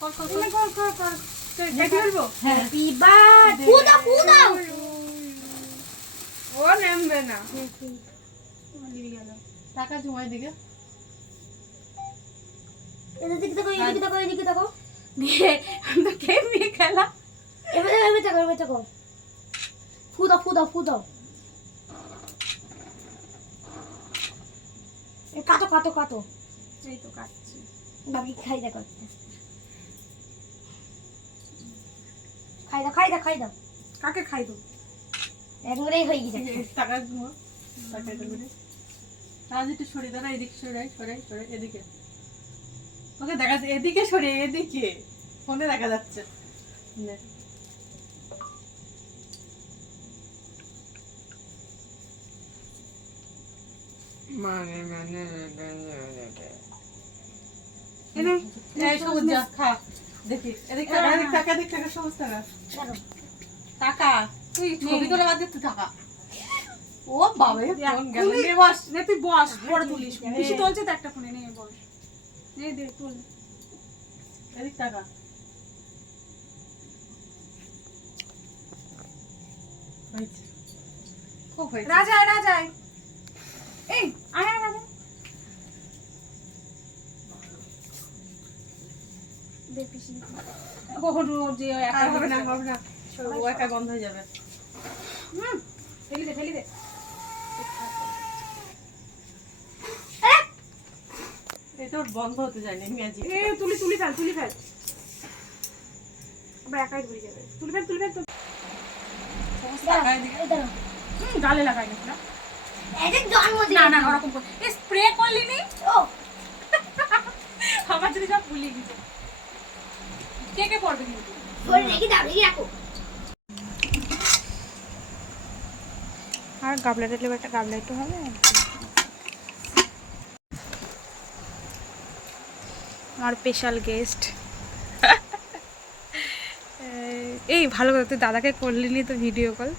কর কর কর কর কর তুই দেখি হ্যাপি বার্থডে ফু দাও ও নামবে না। টাকা জমাই দিকে। এদিকে দেখো এদিকে দেখো এদিকে দেখো দিয়ে তো কেমনি খেলা। এবার এবার দেখো এবার দেখো ফু দাও ফু দাও ফু দাও এ কাটো কাটো কাটো। এই তো কাটছি। বাকি খাই দেখো খাই দাও খাই দাও খাই দাও কাকে খাই তো একবারেই হয়ে গেছে। টাকা জমা টাকা দেবে আজ একটু সরিয়ে দাঁড়া এদিকে সরাই সরাই সরাই এদিকে। ওকে দেখা যাচ্ছে এদিকে সরে এদিকে। ফোনে দেখা যাচ্ছে। নে। এনে এই সবুজ যা, খা। দেখি এদিক টাকা এদিক টাকা এদিক টাকা সবুজ টাকা টাকা। তুই ছবি তোলা বাদ তুই টাকা। ও বাবা ফোন গেল নে বস নে তুই বস পরে তুলিস। বেশি তুলছে তো একটা ফোনে নে বস। নে দে তুল। এদিক টাকা। হয়েছে। খুব হয়েছে। রাজায় রাজায় এই আয় আয় রাজা দে পিসি কখনো যে একা আর হবে না হবে না। ও একা বন্ধ হয়ে যাবে। হুম ফেলি দে ফেলি দে। এটা বন্ধ হতে যায়নি ম্যাজিক। এ তুলি তুলি ফেল তুলি ফেল। আবার একাই ধরে যাবে। তুলি ফেল তুলি গালে লাগাই না। না না না ওরকম স্প্রে করলি নি? ও। আমার যদি সব ভুলিয়ে গেছে কে কে পড়বে কিন্তু। ধরে রেখে দাও রেখে রাখো। আর গাবলাটা নেবে একটা গাবলা একটু হবে? আমার স্পেশাল গেস্ট এই ভালো কথা তুই দাদাকে করলি নি তো ভিডিও কল